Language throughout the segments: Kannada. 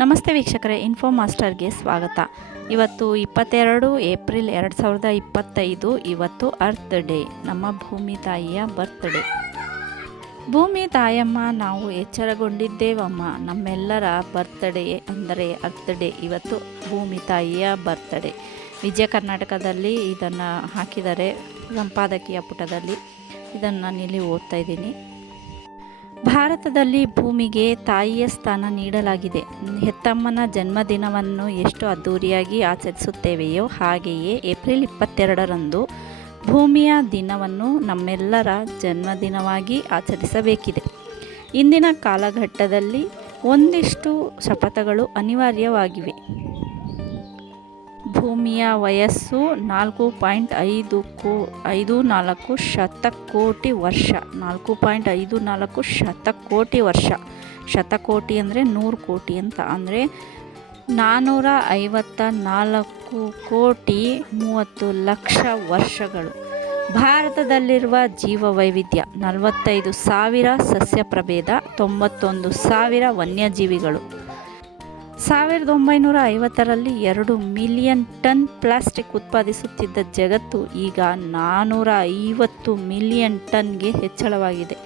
ನಮಸ್ತೆ ವೀಕ್ಷಕರೇ, ಇನ್ಫೋ ಮಾಸ್ಟರ್ಗೆ ಸ್ವಾಗತ. ಇವತ್ತು 22 ಏಪ್ರಿಲ್ 2025. ಇವತ್ತು ಅರ್ತ್ ಡೇ, ನಮ್ಮ ಭೂಮಿ ತಾಯಿಯ ಬರ್ತ್ಡೇ. ಭೂಮಿ ತಾಯಮ್ಮ, ನಾವು ಎಚ್ಚರಗೊಂಡಿದ್ದೇವಮ್ಮ. ನಮ್ಮೆಲ್ಲರ ಬರ್ತ್ಡೇ ಅಂದರೆ ಅರ್ತ್ ಡೇ. ಇವತ್ತು ಭೂಮಿ ತಾಯಿಯ ಬರ್ತ್ಡೇ. ವಿಜಯ ಕರ್ನಾಟಕದಲ್ಲಿ ಇದನ್ನು ಹಾಕಿದ್ದಾರೆ, ಸಂಪಾದಕೀಯ ಪುಟದಲ್ಲಿ. ಇದನ್ನು ನಾನಿಲ್ಲಿ ಓದ್ತಾ ಇದ್ದೀನಿ. ಭಾರತದಲ್ಲಿ ಭೂಮಿಗೆ ತಾಯಿಯ ಸ್ಥಾನ ನೀಡಲಾಗಿದೆ. ಹೆತ್ತಮ್ಮನ ಜನ್ಮದಿನವನ್ನು ಎಷ್ಟು ಅದ್ಧೂರಿಯಾಗಿ ಆಚರಿಸುತ್ತೇವೆಯೋ ಹಾಗೆಯೇ ಏಪ್ರಿಲ್ 22ರಂದು ಭೂಮಿಯ ದಿನವನ್ನು ನಮ್ಮೆಲ್ಲರ ಜನ್ಮದಿನವಾಗಿ ಆಚರಿಸಬೇಕಿದೆ. ಇಂದಿನ ಕಾಲಘಟ್ಟದಲ್ಲಿ ಒಂದಿಷ್ಟು ಶಪಥಗಳು ಅನಿವಾರ್ಯವಾಗಿವೆ. ಭೂಮಿಯ ವಯಸ್ಸು 4.54 ಶತಕೋಟಿ ವರ್ಷ. 4.54 ಶತಕೋಟಿ ವರ್ಷ. ಶತಕೋಟಿ ಅಂದರೆ 100 ಕೋಟಿ ಅಂತ. ಅಂದರೆ 454 ಕೋಟಿ 30 ಲಕ್ಷ ವರ್ಷಗಳು. ಭಾರತದಲ್ಲಿರುವ ಜೀವವೈವಿಧ್ಯ 45,000 ಸಸ್ಯ ಪ್ರಭೇದ, 91,000 ವನ್ಯಜೀವಿಗಳು. 1950ರಲ್ಲಿ 2 ಮಿಲಿಯನ್ ಟನ್ ಪ್ಲಾಸ್ಟಿಕ್ ಉತ್ಪಾದಿಸುತ್ತಿದ್ದ ಜಗತ್ತು ಈಗ 450 ಮಿಲಿಯನ್ ಟನ್ಗೆ ಹೆಚ್ಚಳವಾಗಿದೆ.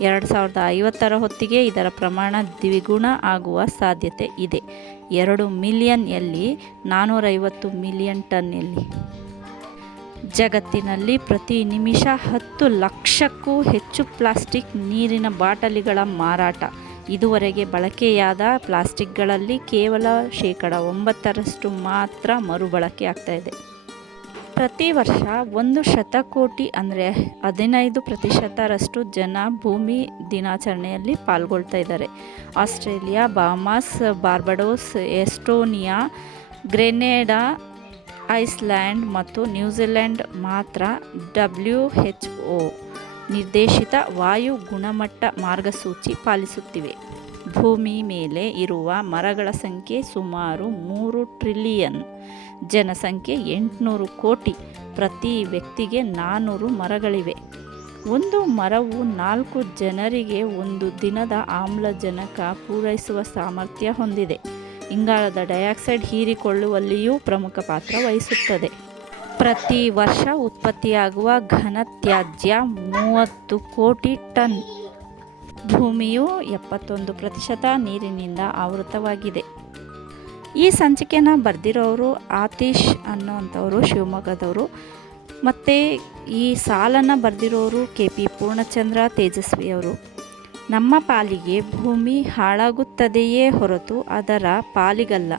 2050ರ ಹೊತ್ತಿಗೆ ಇದರ ಪ್ರಮಾಣ ದ್ವಿಗುಣ ಆಗುವ ಸಾಧ್ಯತೆ ಇದೆ. 2 ಮಿಲಿಯನ್ ಎಲ್ಲಿ, 450 ಮಿಲಿಯನ್ ಟನ್ ಎಲ್ಲಿ? ಜಗತ್ತಿನಲ್ಲಿ ಪ್ರತಿ ನಿಮಿಷ 10 ಲಕ್ಷಕ್ಕೂ ಹೆಚ್ಚು ಪ್ಲಾಸ್ಟಿಕ್ ನೀರಿನ ಬಾಟಲಿಗಳ ಮಾರಾಟ. ಇದುವರೆಗೆ ಬಳಕೆಯಾದ ಪ್ಲಾಸ್ಟಿಕ್ಗಳಲ್ಲಿ ಕೇವಲ 9% ಮಾತ್ರ ಮರುಬಳಕೆ ಆಗ್ತಾಯಿದೆ. ಪ್ರತಿ ವರ್ಷ 1 ಶತಕೋಟಿ ಅಂದರೆ 15% ಜನ ಭೂಮಿ ದಿನಾಚರಣೆಯಲ್ಲಿ ಪಾಲ್ಗೊಳ್ತಾ ಇದ್ದಾರೆ. Australia, Bahamas, Barbados, Estonia, Grenada, Iceland ಮತ್ತು ನ್ಯೂಜಿಲೆಂಡ್ ಮಾತ್ರ WHO ನಿರ್ದೇಶಿತ ವಾಯು ಗುಣಮಟ್ಟ ಮಾರ್ಗಸೂಚಿ ಪಾಲಿಸುತ್ತಿವೆ. ಭೂಮಿ ಮೇಲೆ ಇರುವ ಮರಗಳ ಸಂಖ್ಯೆ ಸುಮಾರು 3 ಟ್ರಿಲಿಯನ್. ಜನಸಂಖ್ಯೆ 800 ಕೋಟಿ. ಪ್ರತಿ ವ್ಯಕ್ತಿಗೆ 400 ಮರಗಳಿವೆ. ಒಂದು ಮರವು 4 ಜನರಿಗೆ ಒಂದು ದಿನದ ಆಮ್ಲಜನಕ ಪೂರೈಸುವ ಸಾಮರ್ಥ್ಯ ಹೊಂದಿದೆ. ಇಂಗಾಲದ ಡೈಆಕ್ಸೈಡ್ ಹೀರಿಕೊಳ್ಳುವಲ್ಲಿಯೂ ಪ್ರಮುಖ ಪಾತ್ರ ವಹಿಸುತ್ತದೆ. ಪ್ರತಿ ವರ್ಷ ಉತ್ಪತ್ತಿಯಾಗುವ ಘನತ್ಯಾಜ್ಯ 30 ಕೋಟಿ ಟನ್. ಭೂಮಿಯು 71% ನೀರಿನಿಂದ ಆವೃತವಾಗಿದೆ. ಈ ಸಂಚಿಕೆನ ಬರೆದಿರೋರು ಆತೀಶ್ ಅನ್ನೋವಂಥವರು, ಶಿವಮೊಗ್ಗದವರು. ಮತ್ತು ಈ ಸಾಲನ್ನು ಬರೆದಿರೋರು KP ಪೂರ್ಣಚಂದ್ರ ತೇಜಸ್ವಿಯವರು. ನಮ್ಮ ಪಾಲಿಗೆ ಭೂಮಿ ಹಾಳಾಗುತ್ತದೆಯೇ ಹೊರತು ಅದರ ಪಾಲಿಗಲ್ಲ.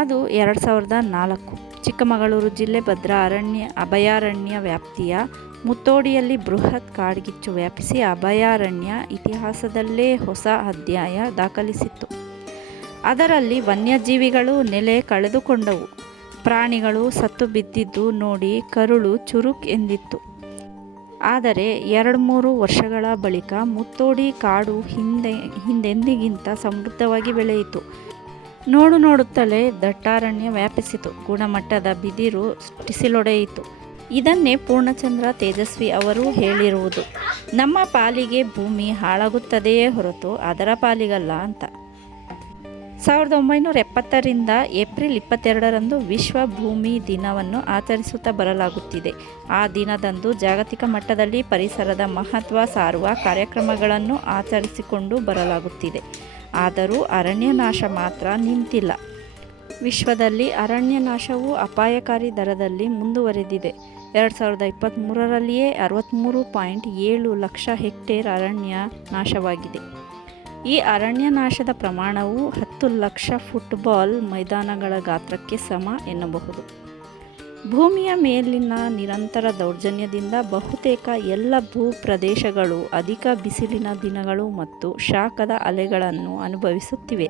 ಅದು 2004. ಚಿಕ್ಕಮಗಳೂರು ಜಿಲ್ಲೆ ಭದ್ರಾ ಅಭಯಾರಣ್ಯ ವ್ಯಾಪ್ತಿಯ ಮುತ್ತೋಡಿಯಲ್ಲಿ ಬೃಹತ್ ಕಾಡ್ಗಿಚ್ಚು ವ್ಯಾಪಿಸಿ ಅಭಯಾರಣ್ಯ ಇತಿಹಾಸದಲ್ಲೇ ಹೊಸ ಅಧ್ಯಾಯ ದಾಖಲಿಸಿತ್ತು. ಅದರಲ್ಲಿ ವನ್ಯಜೀವಿಗಳು ನೆಲೆ ಕಳೆದುಕೊಂಡವು. ಪ್ರಾಣಿಗಳು ಸತ್ತು ಬಿದ್ದಿದ್ದು ನೋಡಿ ಕರುಳು ಚುರುಕ್ ಎಂದಿತ್ತು. ಆದರೆ 2-3 ವರ್ಷಗಳ ಬಳಿಕ ಮುತ್ತೋಡಿ ಕಾಡು ಹಿಂದೆಂದಿಗಿಂತ ಸಮೃದ್ಧವಾಗಿ ಬೆಳೆಯಿತು. ನೋಡುತ್ತಲೇ ದಟ್ಟಾರಣ್ಯ ವ್ಯಾಪಿಸಿತು. ಗುಣಮಟ್ಟದ ಬಿದಿರು ಟಿಸಿಲೊಡೆಯಿತು. ಇದನ್ನೇ ಪೂರ್ಣಚಂದ್ರ ತೇಜಸ್ವಿ ಅವರು ಹೇಳಿರುವುದು, ನಮ್ಮ ಪಾಲಿಗೆ ಭೂಮಿ ಹಾಳಾಗುತ್ತದೆಯೇ ಹೊರತು ಅದರ ಪಾಲಿಗಲ್ಲ ಅಂತ. 1970ರಿಂದ ಏಪ್ರಿಲ್ 22ರಂದು ವಿಶ್ವ ಭೂಮಿ ದಿನವನ್ನು ಆಚರಿಸುತ್ತಾ ಬರಲಾಗುತ್ತಿದೆ. ಆ ದಿನದಂದು ಜಾಗತಿಕ ಮಟ್ಟದಲ್ಲಿ ಪರಿಸರದ ಮಹತ್ವ ಸಾರುವ ಕಾರ್ಯಕ್ರಮಗಳನ್ನು ಆಚರಿಸಿಕೊಂಡು ಬರಲಾಗುತ್ತಿದೆ. ಆದರೂ ಅರಣ್ಯ ನಾಶ ಮಾತ್ರ ನಿಂತಿಲ್ಲ. ವಿಶ್ವದಲ್ಲಿ ಅರಣ್ಯ ನಾಶವು ಅಪಾಯಕಾರಿ ದರದಲ್ಲಿ ಮುಂದುವರೆದಿದೆ. 2023ರಲ್ಲಿಯೇ 63.7 ಲಕ್ಷ ಹೆಕ್ಟೇರ್ ಅರಣ್ಯ ನಾಶವಾಗಿದೆ. ಈ ಅರಣ್ಯ ನಾಶದ ಪ್ರಮಾಣವು 10 ಲಕ್ಷ ಫುಟ್ಬಾಲ್ ಮೈದಾನಗಳ ಗಾತ್ರಕ್ಕೆ ಸಮ ಎನ್ನಬಹುದು. ಭೂಮಿಯ ಮೇಲಿನ ನಿರಂತರ ದೌರ್ಜನ್ಯದಿಂದ ಬಹುತೇಕ ಎಲ್ಲ ಭೂಪ್ರದೇಶಗಳು ಅಧಿಕ ಬಿಸಿಲಿನ ದಿನಗಳು ಮತ್ತು ಶಾಖದ ಅಲೆಗಳನ್ನು ಅನುಭವಿಸುತ್ತಿವೆ.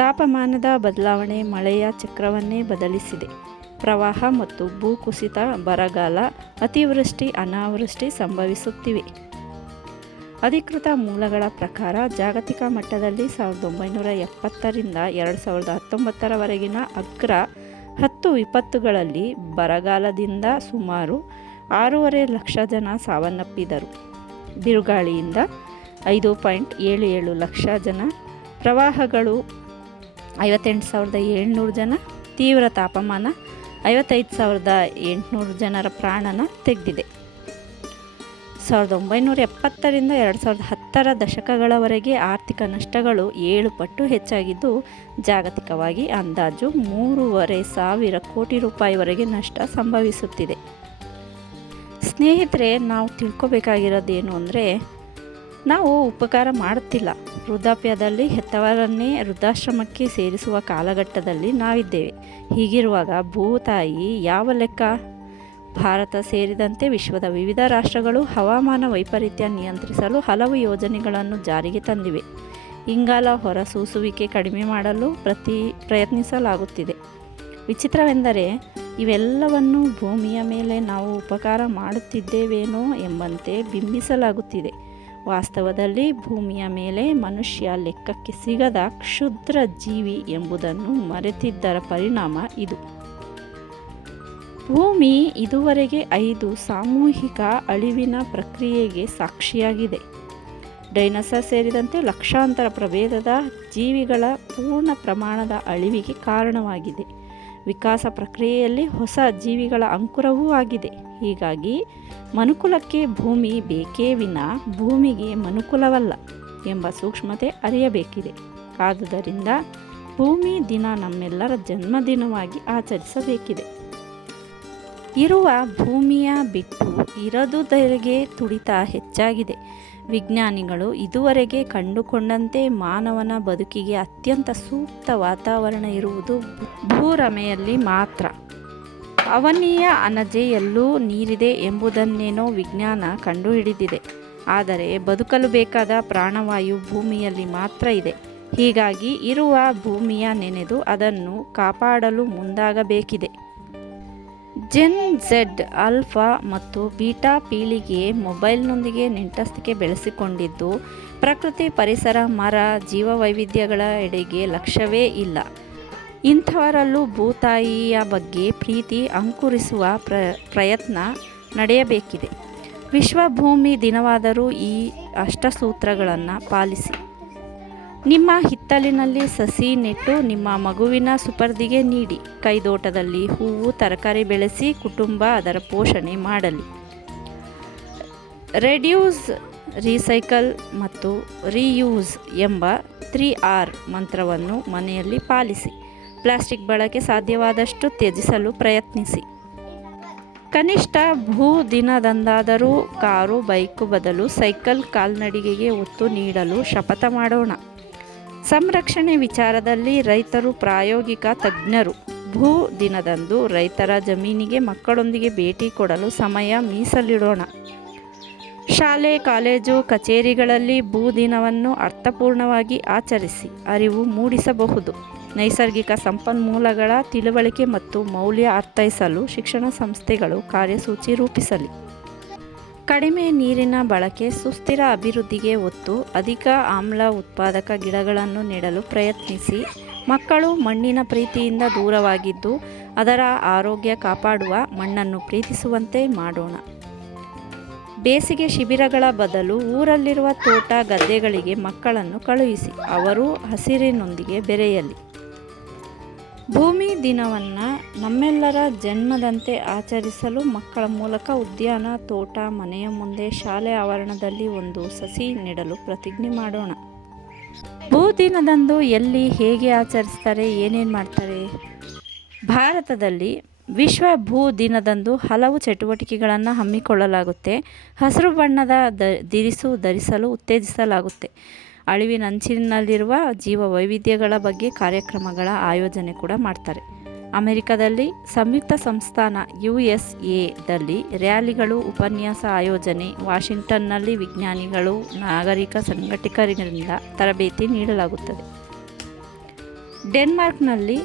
ತಾಪಮಾನದ ಬದಲಾವಣೆ ಮಳೆಯ ಚಕ್ರವನ್ನೇ ಬದಲಿಸಿದೆ. ಪ್ರವಾಹ ಮತ್ತು ಭೂಕುಸಿತ, ಬರಗಾಲ, ಅತಿವೃಷ್ಟಿ, ಅನಾವೃಷ್ಟಿ ಸಂಭವಿಸುತ್ತಿವೆ. ಅಧಿಕೃತ ಮೂಲಗಳ ಪ್ರಕಾರ ಜಾಗತಿಕ ಮಟ್ಟದಲ್ಲಿ 1970ರಿಂದ 2019ರವರೆಗಿನ ಅಗ್ರ 10 ವಿಪತ್ತುಗಳಲ್ಲಿ ಬರಗಾಲದಿಂದ ಸುಮಾರು 6.5 ಲಕ್ಷ ಜನ ಸಾವನ್ನಪ್ಪಿದರು. ಬಿರುಗಾಳಿಯಿಂದ 5.77 ಲಕ್ಷ ಜನ, ಪ್ರವಾಹಗಳು 58,700 ಜನ, ತೀವ್ರ ತಾಪಮಾನ 55,800 ಜನರ ಪ್ರಾಣನ ತೆಗೆದಿದೆ. 1970ರಿಂದ 2010ರ ದಶಕಗಳವರೆಗೆ ಆರ್ಥಿಕ ನಷ್ಟಗಳು 7 ಪಟ್ಟು ಹೆಚ್ಚಾಗಿದ್ದು, ಜಾಗತಿಕವಾಗಿ ಅಂದಾಜು 3,500 ಕೋಟಿ ರೂಪಾಯಿವರೆಗೆ ನಷ್ಟ ಸಂಭವಿಸುತ್ತಿದೆ. ಸ್ನೇಹಿತರೆ, ನಾವು ತಿಳ್ಕೊಬೇಕಾಗಿರೋದೇನು ಅಂದರೆ, ನಾವು ಉಪಕಾರ ಮಾಡುತ್ತಿಲ್ಲ. ವೃದ್ಧಾಪ್ಯದಲ್ಲಿ ಹೆತ್ತವರನ್ನೇ ವೃದ್ಧಾಶ್ರಮಕ್ಕೆ ಸೇರಿಸುವ ಕಾಲಘಟ್ಟದಲ್ಲಿ ನಾವಿದ್ದೇವೆ. ಹೀಗಿರುವಾಗ ಭೂತಾಯಿ ಯಾವ ಲೆಕ್ಕ? ಭಾರತ ಸೇರಿದಂತೆ ವಿಶ್ವದ ವಿವಿಧ ರಾಷ್ಟ್ರಗಳು ಹವಾಮಾನ ವೈಪರೀತ್ಯ ನಿಯಂತ್ರಿಸಲು ಹಲವು ಯೋಜನೆಗಳನ್ನು ಜಾರಿಗೆ ತಂದಿವೆ. ಇಂಗಾಲ ಹೊರಸೂಸುವಿಕೆ ಕಡಿಮೆ ಮಾಡಲು ಪ್ರಯತ್ನಿಸಲಾಗುತ್ತಿದೆ. ವಿಚಿತ್ರವೆಂದರೆ, ಇವೆಲ್ಲವನ್ನು ಭೂಮಿಯ ಮೇಲೆ ನಾವು ಉಪಕಾರ ಮಾಡುತ್ತಿದ್ದೇವೇನೋ ಎಂಬಂತೆ ಬಿಂಬಿಸಲಾಗುತ್ತಿದೆ. ವಾಸ್ತವದಲ್ಲಿ ಭೂಮಿಯ ಮೇಲೆ ಮನುಷ್ಯ ಲೆಕ್ಕಕ್ಕೆ ಸಿಗದ ಕ್ಷುದ್ರ ಜೀವಿ ಎಂಬುದನ್ನು ಮರೆತಿದ್ದರ ಪರಿಣಾಮ ಇದು. ಭೂಮಿ ಇದುವರೆಗೆ 5 ಸಾಮೂಹಿಕ ಅಳಿವಿನ ಪ್ರಕ್ರಿಯೆಗೆ ಸಾಕ್ಷಿಯಾಗಿದೆ. ಡೈನೋಸಾರ್ ಸೇರಿದಂತೆ ಲಕ್ಷಾಂತರ ಪ್ರಭೇದದ ಜೀವಿಗಳ ಪೂರ್ಣ ಪ್ರಮಾಣದ ಅಳಿವಿಗೆ ಕಾರಣವಾಗಿದೆ. ವಿಕಾಸ ಪ್ರಕ್ರಿಯೆಯಲ್ಲಿ ಹೊಸ ಜೀವಿಗಳ ಅಂಕುರವೂ ಆಗಿದೆ. ಹೀಗಾಗಿ ಮನುಕುಲಕ್ಕೆ ಭೂಮಿ ಬೇಕೇ ವಿನಾ ಭೂಮಿಗೆ ಮನುಕುಲವಲ್ಲ ಎಂಬ ಸೂಕ್ಷ್ಮತೆ ಅರಿಯಬೇಕಿದೆ. ಆದುದರಿಂದ ಭೂಮಿ ದಿನ ನಮ್ಮೆಲ್ಲರ ಜನ್ಮದಿನವಾಗಿ ಆಚರಿಸಬೇಕಿದೆ. ಇರುವ ಭೂಮಿಯ ಬಿಟ್ಟು ಇರದುದರಿಗೆ ತುಡಿತ ಹೆಚ್ಚಾಗಿದೆ. ವಿಜ್ಞಾನಿಗಳು ಇದುವರೆಗೆ ಕಂಡುಕೊಂಡಂತೆ ಮಾನವನ ಬದುಕಿಗೆ ಅತ್ಯಂತ ಸೂಕ್ತ ವಾತಾವರಣ ಇರುವುದು ಭೂರಮೆಯಲ್ಲಿ ಮಾತ್ರ. ಅವನಿಯ ಅನಜೆಯಲ್ಲೂ ನೀರಿದೆ ಎಂಬುದನ್ನೇನೋ ವಿಜ್ಞಾನ ಕಂಡುಹಿಡಿದಿದೆ. ಆದರೆ ಬದುಕಲು ಬೇಕಾದ ಪ್ರಾಣವಾಯು ಭೂಮಿಯಲ್ಲಿ ಮಾತ್ರ ಇದೆ. ಹೀಗಾಗಿ ಇರುವ ಭೂಮಿಯ ನೆನೆದು ಅದನ್ನು ಕಾಪಾಡಲು ಮುಂದಾಗಬೇಕಿದೆ. ಜೆನ್ ಝೆಡ್, ಆಲ್ಫಾ ಮತ್ತು ಬೀಟಾ ಪೀಳಿಗೆ ಮೊಬೈಲ್ನೊಂದಿಗೆ ನೆಂಟಸ್ತಿಕೆ ಬೆಳೆಸಿಕೊಂಡಿದ್ದು, ಪ್ರಕೃತಿ, ಪರಿಸರ, ಮರ, ಜೀವವೈವಿಧ್ಯಗಳ ಎಡೆಗೆ ಲಕ್ಷ್ಯವೇ ಇಲ್ಲ. ಇಂಥವರಲ್ಲೂ ಭೂತಾಯಿಯ ಬಗ್ಗೆ ಪ್ರೀತಿ ಅಂಕುರಿಸುವ ಪ್ರಯತ್ನ ನಡೆಯಬೇಕಿದೆ. ವಿಶ್ವ ಭೂಮಿ ದಿನವಾದರೂ ಈ ಅಷ್ಟಸೂತ್ರಗಳನ್ನು ಪಾಲಿಸಿ. ನಿಮ್ಮ ಹಿತ್ತಲಿನಲ್ಲಿ ಸಸಿ ನೆಟ್ಟು ನಿಮ್ಮ ಮಗುವಿನ ಸುಪರ್ದಿಗೆ ನೀಡಿ. ಕೈದೋಟದಲ್ಲಿ ಹೂವು, ತರಕಾರಿ ಬೆಳೆಸಿ ಕುಟುಂಬ ಅದರ ಪೋಷಣೆ ಮಾಡಲಿ. ರೆಡ್ಯೂಸ್, ರೀಸೈಕಲ್ ಮತ್ತು ರೀಯೂಸ್ ಎಂಬ 3R ಮಂತ್ರವನ್ನು ಮನೆಯಲ್ಲಿ ಪಾಲಿಸಿ. ಪ್ಲಾಸ್ಟಿಕ್ ಬಳಕೆ ಸಾಧ್ಯವಾದಷ್ಟು ತ್ಯಜಿಸಲು ಪ್ರಯತ್ನಿಸಿ. ಕನಿಷ್ಠ ಭೂ ದಿನದಂದಾದರೂ ಕಾರು, ಬೈಕು ಬದಲು ಸೈಕಲ್, ಕಾಲ್ನಡಿಗೆಗೆ ಒತ್ತು ನೀಡಲು ಶಪಥ ಮಾಡೋಣ. ಸಂರಕ್ಷಣೆ ವಿಚಾರದಲ್ಲಿ ರೈತರು ಪ್ರಾಯೋಗಿಕ ತಜ್ಞರು. ಭೂ ದಿನದಂದು ರೈತರ ಜಮೀನಿಗೆ ಮಕ್ಕಳೊಂದಿಗೆ ಭೇಟಿ ಕೊಡಲು ಸಮಯ ಮೀಸಲಿಡೋಣ. ಶಾಲೆ, ಕಾಲೇಜು, ಕಚೇರಿಗಳಲ್ಲಿ ಭೂ ದಿನವನ್ನು ಅರ್ಥಪೂರ್ಣವಾಗಿ ಆಚರಿಸಿ ಅರಿವು ಮೂಡಿಸಬಹುದು. ನೈಸರ್ಗಿಕ ಸಂಪನ್ಮೂಲಗಳ ತಿಳುವಳಿಕೆ ಮತ್ತು ಮೌಲ್ಯ ಅರ್ಥೈಸಲು ಶಿಕ್ಷಣ ಸಂಸ್ಥೆಗಳು ಕಾರ್ಯಸೂಚಿ ರೂಪಿಸಲಿ. ಕಡಿಮೆ ನೀರಿನ ಬಳಕೆ, ಸುಸ್ಥಿರ ಅಭಿವೃದ್ಧಿಗೆ ಒತ್ತು, ಅಧಿಕ ಆಮ್ಲ ಉತ್ಪಾದಕ ಗಿಡಗಳನ್ನು ನೆಡಲು ಪ್ರಯತ್ನಿಸಿ. ಮಕ್ಕಳು ಮಣ್ಣಿನ ಪ್ರೀತಿಯಿಂದ ದೂರವಾಗಿದ್ದು ಅದರ ಆರೋಗ್ಯ ಕಾಪಾಡುವ ಮಣ್ಣನ್ನು ಪ್ರೀತಿಸುವಂತೆ ಮಾಡೋಣ. ಬೇಸಿಗೆ ಶಿಬಿರಗಳ ಬದಲು ಊರಲ್ಲಿರುವ ತೋಟ, ಗದ್ದೆಗಳಿಗೆ ಮಕ್ಕಳನ್ನು ಕಳುಹಿಸಿ ಅವರು ಹಸಿರಿನೊಂದಿಗೆ ಬೆರೆಯಲಿ. ಭೂಮಿ ದಿನವನ್ನು ನಮ್ಮೆಲ್ಲರ ಜನ್ಮದಂತೆ ಆಚರಿಸಲು ಮಕ್ಕಳ ಮೂಲಕ ಉದ್ಯಾನ, ತೋಟ, ಮನೆಯ ಮುಂದೆ, ಶಾಲೆ ಆವರಣದಲ್ಲಿ ಒಂದು ಸಸಿ ನೆಡಲು ಪ್ರತಿಜ್ಞೆ ಮಾಡೋಣ. ಭೂ ದಿನದಂದು ಎಲ್ಲಿ, ಹೇಗೆ ಆಚರಿಸ್ತಾರೆ, ಏನೇನು ಮಾಡ್ತಾರೆ? ಭಾರತದಲ್ಲಿ ವಿಶ್ವ ಭೂ ದಿನದಂದು ಹಲವು ಚಟುವಟಿಕೆಗಳನ್ನು ಹಮ್ಮಿಕೊಳ್ಳಲಾಗುತ್ತೆ. ಹಸಿರು ಬಣ್ಣದ ದಿರಿಸು ಧರಿಸಲು ಉತ್ತೇಜಿಸಲಾಗುತ್ತೆ. ಅಳಿವಿನಂಚಿನಲ್ಲಿರುವ ಜೀವ ವೈವಿಧ್ಯಗಳ ಬಗ್ಗೆ ಕಾರ್ಯಕ್ರಮಗಳ ಆಯೋಜನೆ ಕೂಡ ಮಾಡ್ತಾರೆ. ಅಮೆರಿಕದಲ್ಲಿ ಸಂಯುಕ್ತ ಸಂಸ್ಥಾನ USA ರ್ಯಾಲಿಗಳು, ಉಪನ್ಯಾಸ ಆಯೋಜನೆ, ವಾಷಿಂಗ್ಟನ್ನಲ್ಲಿ ವಿಜ್ಞಾನಿಗಳು, ನಾಗರಿಕ ಸಂಘಟಕರಿಂದ ತರಬೇತಿ ನೀಡಲಾಗುತ್ತದೆ. ಡೆನ್ಮಾರ್ಕ್ನಲ್ಲಿ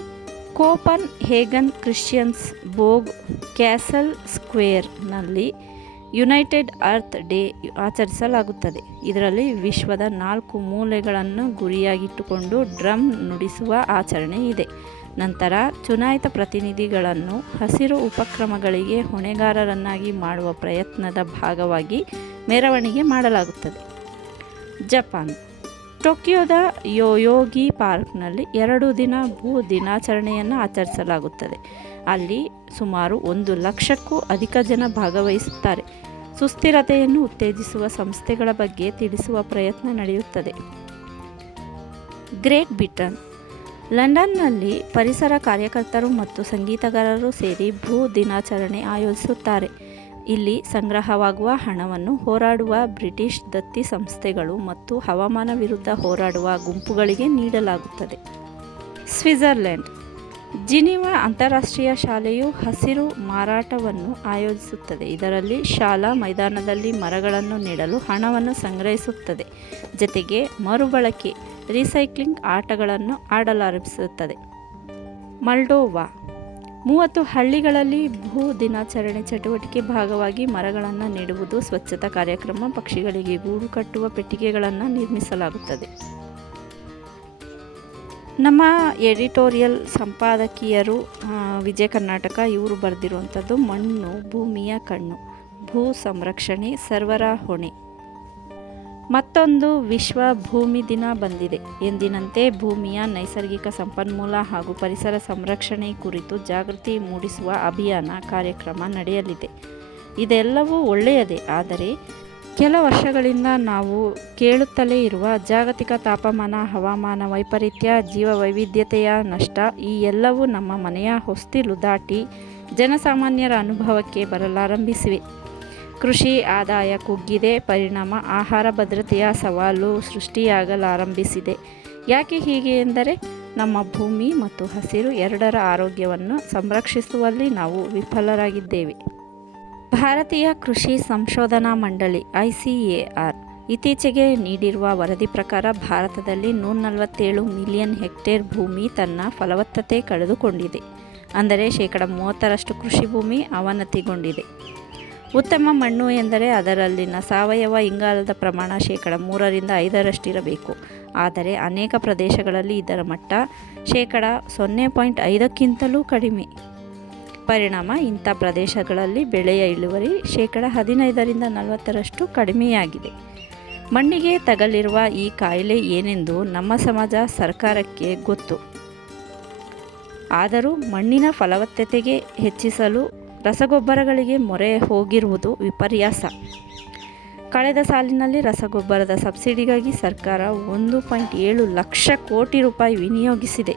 Copenhagen Christiansborg Castle ಸ್ಕ್ವೇರ್ನಲ್ಲಿ ಯುನೈಟೆಡ್ ಅರ್ತ್ ಡೇ ಆಚರಿಸಲಾಗುತ್ತದೆ. ಇದರಲ್ಲಿ ವಿಶ್ವದ 4 ಮೂಲೆಗಳನ್ನು ಗುರಿಯಾಗಿಟ್ಟುಕೊಂಡು ಡ್ರಮ್ ನುಡಿಸುವ ಆಚರಣೆ ಇದೆ. ನಂತರ ಚುನಾಯಿತ ಪ್ರತಿನಿಧಿಗಳನ್ನು ಹಸಿರು ಉಪಕ್ರಮಗಳಿಗೆ ಹೊಣೆಗಾರರನ್ನಾಗಿ ಮಾಡುವ ಪ್ರಯತ್ನದ ಭಾಗವಾಗಿ ಮೆರವಣಿಗೆ ಮಾಡಲಾಗುತ್ತದೆ. ಜಪಾನ್ ಟೋಕಿಯೋದ ಯೋಯೋಗಿ ಪಾರ್ಕ್ನಲ್ಲಿ 2 ದಿನ ಭೂ ದಿನಾಚರಣೆಯನ್ನು ಆಚರಿಸಲಾಗುತ್ತದೆ. ಅಲ್ಲಿ ಸುಮಾರು 1 ಲಕ್ಷಕ್ಕೂ ಅಧಿಕ ಜನ ಭಾಗವಹಿಸುತ್ತಾರೆ. ಸುಸ್ಥಿರತೆಯನ್ನು ಉತ್ತೇಜಿಸುವ ಸಂಸ್ಥೆಗಳ ಬಗ್ಗೆ ತಿಳಿಸುವ ಪ್ರಯತ್ನ ನಡೆಯುತ್ತದೆ. Great Britain. ಲಂಡನ್ನಲ್ಲಿ ಪರಿಸರ ಕಾರ್ಯಕರ್ತರು ಮತ್ತು ಸಂಗೀತಗಾರರು ಸೇರಿ ಭೂ ದಿನಾಚರಣೆ ಆಯೋಜಿಸುತ್ತಾರೆ. ಇಲ್ಲಿ ಸಂಗ್ರಹವಾಗುವ ಹಣವನ್ನು ಹೋರಾಡುವ ಬ್ರಿಟಿಷ್ ದತ್ತಿ ಸಂಸ್ಥೆಗಳು ಮತ್ತು ಹವಾಮಾನ ವಿರುದ್ಧ ಹೋರಾಡುವ ಗುಂಪುಗಳಿಗೆ ನೀಡಲಾಗುತ್ತದೆ. ಸ್ವಿಟ್ಜರ್ಲೆಂಡ್. ಜಿನಿವಾ ಅಂತಾರಾಷ್ಟ್ರೀಯ ಶಾಲೆಯು ಹಸಿರು ಮಾರಾಟವನ್ನು ಆಯೋಜಿಸುತ್ತದೆ. ಇದರಲ್ಲಿ ಶಾಲಾ ಮೈದಾನದಲ್ಲಿ ಮರಗಳನ್ನು ನೆಡಲು ಹಣವನ್ನು ಸಂಗ್ರಹಿಸುತ್ತದೆ. ಜೊತೆಗೆ ಮರುಬಳಕೆ ರೀಸೈಕ್ಲಿಂಗ್ ಆಟಗಳನ್ನು ಆಡಲಾರಂಭಿಸುತ್ತದೆ. ಮೊಲ್ಡೋವಾ. 30 ಹಳ್ಳಿಗಳಲ್ಲಿ ಭೂ ದಿನಾಚರಣೆ ಚಟುವಟಿಕೆ ಭಾಗವಾಗಿ ಮರಗಳನ್ನು ನೆಡುವುದು, ಸ್ವಚ್ಛತಾ ಕಾರ್ಯಕ್ರಮ, ಪಕ್ಷಿಗಳಿಗೆ ಗೂಡು ಕಟ್ಟುವ ಪೆಟ್ಟಿಗೆಗಳನ್ನು ನಿರ್ಮಿಸಲಾಗುತ್ತದೆ. ನಮ್ಮ ಎಡಿಟೋರಿಯಲ್ ಸಂಪಾದಕೀಯರು ವಿಜಯ ಕರ್ನಾಟಕ ಇವರು ಬರೆದಿರುವಂಥದ್ದು ಮಣ್ಣು ಭೂಮಿಯ ಕಣ್ಣು, ಭೂ ಸಂರಕ್ಷಣೆ ಸರ್ವರ ಹೊಣೆ. ಮತ್ತೊಂದು ವಿಶ್ವ ಭೂಮಿ ದಿನ ಬಂದಿದೆ. ಎಂದಿನಂತೆ ಭೂಮಿಯ ನೈಸರ್ಗಿಕ ಸಂಪನ್ಮೂಲ ಹಾಗೂ ಪರಿಸರ ಸಂರಕ್ಷಣೆ ಕುರಿತು ಜಾಗೃತಿ ಮೂಡಿಸುವ ಅಭಿಯಾನ ಕಾರ್ಯಕ್ರಮ ನಡೆಯಲಿದೆ. ಇದೆಲ್ಲವೂ ಒಳ್ಳೆಯದೇ, ಆದರೆ ಕೆಲ ವರ್ಷಗಳಿಂದ ನಾವು ಕೇಳುತ್ತಲೇ ಇರುವ ಜಾಗತಿಕ ತಾಪಮಾನ, ಹವಾಮಾನ ವೈಪರೀತ್ಯ, ಜೀವವೈವಿಧ್ಯತೆಯ ನಷ್ಟ ಈ ಎಲ್ಲವೂ ನಮ್ಮ ಮನೆಯ ಹೊಸ್ತಿಲು ದಾಟಿ ಜನಸಾಮಾನ್ಯರ ಅನುಭವಕ್ಕೆ ಬರಲಾರಂಭಿಸಿವೆ. ಕೃಷಿ ಆದಾಯ ಕುಗ್ಗಿದೆ. ಪರಿಣಾಮ ಆಹಾರ ಭದ್ರತೆಯ ಸವಾಲು ಸೃಷ್ಟಿಯಾಗಲಾರಂಭಿಸಿದೆ. ಯಾಕೆ ಹೀಗೆ ಎಂದರೆ ನಮ್ಮ ಭೂಮಿ ಮತ್ತು ಹಸಿರು ಎರಡರ ಆರೋಗ್ಯವನ್ನು ಸಂರಕ್ಷಿಸುವಲ್ಲಿ ನಾವು ವಿಫಲರಾಗಿದ್ದೇವೆ. ಭಾರತೀಯ ಕೃಷಿ ಸಂಶೋಧನಾ ಮಂಡಳಿ ICAR ಇತ್ತೀಚೆಗೆ ನೀಡಿರುವ ವರದಿ ಪ್ರಕಾರ ಭಾರತದಲ್ಲಿ 147 ಮಿಲಿಯನ್ ಹೆಕ್ಟೇರ್ ಭೂಮಿ ತನ್ನ ಫಲವತ್ತತೆ ಕಳೆದುಕೊಂಡಿದೆ. ಅಂದರೆ 30% ಕೃಷಿ ಭೂಮಿ ಅವನತಿಗೊಂಡಿದೆ. ಉತ್ತಮ ಮಣ್ಣು ಎಂದರೆ ಅದರಲ್ಲಿನ ಸಾವಯವ ಇಂಗಾಲದ ಪ್ರಮಾಣ 3ರಿಂದ 5ರಷ್ಟಿರಬೇಕು. ಆದರೆ ಅನೇಕ ಪ್ರದೇಶಗಳಲ್ಲಿ ಇದರ ಮಟ್ಟ 0.5ಕ್ಕಿಂತಲೂ ಕಡಿಮೆ. ಪರಿಣಾಮ ಇಂಥ ಪ್ರದೇಶಗಳಲ್ಲಿ ಬೆಳೆಯ ಇಳುವರಿ 15ರಿಂದ 40ರಷ್ಟು ಕಡಿಮೆಯಾಗಿದೆ. ಮಣ್ಣಿಗೆ ತಗಲಿರುವ ಈ ಕಾಯಿಲೆ ಏನೆಂದು ನಮ್ಮ ಸಮಾಜ ಸರ್ಕಾರಕ್ಕೆ ಗೊತ್ತು. ಆದರೂ ಮಣ್ಣಿನ ಫಲವತ್ತತೆಗೆ ಹೆಚ್ಚಿಸಲು ರಸಗೊಬ್ಬರಗಳಿಗೆ ಮೊರೆ ಹೋಗಿರುವುದು ವಿಪರ್ಯಾಸ. ಕಳೆದ ಸಾಲಿನಲ್ಲಿ ರಸಗೊಬ್ಬರದ ಸಬ್ಸಿಡಿಗಾಗಿ ಸರ್ಕಾರ 1.7 ಲಕ್ಷ ಕೋಟಿ ರೂಪಾಯಿ ವಿನಿಯೋಗಿಸಿದೆ.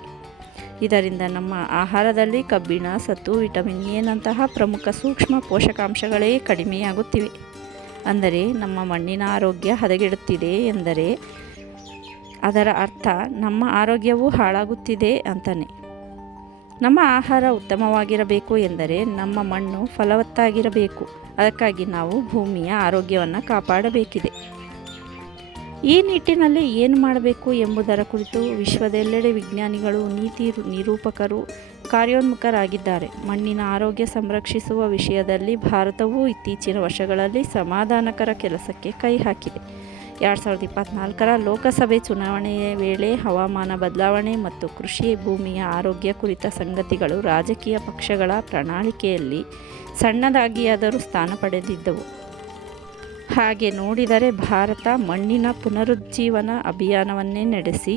ಇದರಿಂದ ನಮ್ಮ ಆಹಾರದಲ್ಲಿ ಕಬ್ಬಿಣ, ಸತು, ವಿಟಮಿನ್ ಎ ನಂತಹ ಪ್ರಮುಖ ಸೂಕ್ಷ್ಮ ಪೋಷಕಾಂಶಗಳೇ ಕಡಿಮೆಯಾಗುತ್ತಿವೆ. ಅಂದರೆ ನಮ್ಮ ಮಣ್ಣಿನ ಆರೋಗ್ಯ ಹದಗೆಡುತ್ತಿದೆ ಎಂದರೆ ಅದರ ಅರ್ಥ ನಮ್ಮ ಆರೋಗ್ಯವೂ ಹಾಳಾಗುತ್ತಿದೆ ಅಂತಾನೆ. ನಮ್ಮ ಆಹಾರ ಉತ್ತಮವಾಗಿರಬೇಕು ಎಂದರೆ ನಮ್ಮ ಮಣ್ಣು ಫಲವತ್ತಾಗಿರಬೇಕು. ಅದಕ್ಕಾಗಿ ನಾವು ಭೂಮಿಯ ಆರೋಗ್ಯವನ್ನು ಕಾಪಾಡಬೇಕಿದೆ. ಈ ನಿಟ್ಟಿನಲ್ಲಿ ಏನು ಮಾಡಬೇಕು ಎಂಬುದರ ಕುರಿತು ವಿಶ್ವದೆಲ್ಲೆಡೆ ವಿಜ್ಞಾನಿಗಳು, ನೀತಿ ನಿರೂಪಕರು ಕಾರ್ಯೋನ್ಮುಖರಾಗಿದ್ದಾರೆ. ಮಣ್ಣಿನ ಆರೋಗ್ಯ ಸಂರಕ್ಷಿಸುವ ವಿಷಯದಲ್ಲಿ ಭಾರತವು ಇತ್ತೀಚಿನ ವರ್ಷಗಳಲ್ಲಿ ಸಮಾಧಾನಕರ ಕೆಲಸಕ್ಕೆ ಕೈ ಹಾಕಿದೆ. 2024ರ ಲೋಕಸಭೆ ಚುನಾವಣೆಯ ವೇಳೆ ಹವಾಮಾನ ಬದಲಾವಣೆ ಮತ್ತು ಕೃಷಿ ಭೂಮಿಯ ಆರೋಗ್ಯ ಕುರಿತ ಸಂಗತಿಗಳು ರಾಜಕೀಯ ಪಕ್ಷಗಳ ಪ್ರಣಾಳಿಕೆಯಲ್ಲಿ ಸಣ್ಣದಾಗಿಯಾದರೂ ಸ್ಥಾನ ಪಡೆದಿದ್ದವು. ಹಾಗೆ ನೋಡಿದರೆ ಭಾರತ ಮಣ್ಣಿನ ಪುನರುಜ್ಜೀವನ ಅಭಿಯಾನವನ್ನೇ ನಡೆಸಿ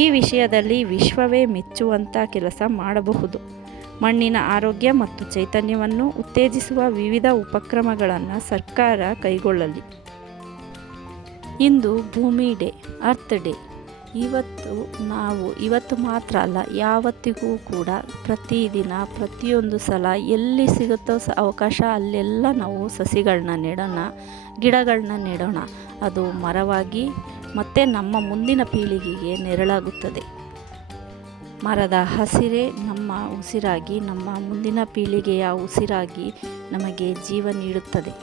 ಈ ವಿಷಯದಲ್ಲಿ ವಿಶ್ವವೇ ಮೆಚ್ಚುವಂಥ ಕೆಲಸ ಮಾಡಬಹುದು. ಮಣ್ಣಿನ ಆರೋಗ್ಯ ಮತ್ತು ಚೈತನ್ಯವನ್ನು ಉತ್ತೇಜಿಸುವ ವಿವಿಧ ಉಪಕ್ರಮಗಳನ್ನು ಸರ್ಕಾರ ಕೈಗೊಳ್ಳಲಿ. ಇಂದು ಭೂಮಿ ಡೇ, ಅರ್ತ್ ಡೇ. ಇವತ್ತು ಮಾತ್ರ ಅಲ್ಲ, ಯಾವತ್ತಿಗೂ ಕೂಡ ಪ್ರತಿದಿನ ಪ್ರತಿಯೊಂದು ಸಲ ಎಲ್ಲಿ ಸಿಗುತ್ತೋ ಅವಕಾಶ ಅಲ್ಲೆಲ್ಲ ನಾವು ಸಸಿಗಳನ್ನ ನೆಡೋಣ, ಗಿಡಗಳನ್ನ ನೆಡೋಣ. ಅದು ಮರವಾಗಿ ಮತ್ತು ನಮ್ಮ ಮುಂದಿನ ಪೀಳಿಗೆಗೆ ನೆರಳಾಗುತ್ತದೆ. ಮರದ ಹಸಿರೇ ನಮ್ಮ ಉಸಿರಾಗಿ, ನಮ್ಮ ಮುಂದಿನ ಪೀಳಿಗೆಯ ಉಸಿರಾಗಿ ನಮಗೆ ಜೀವ ನೀಡುತ್ತದೆ.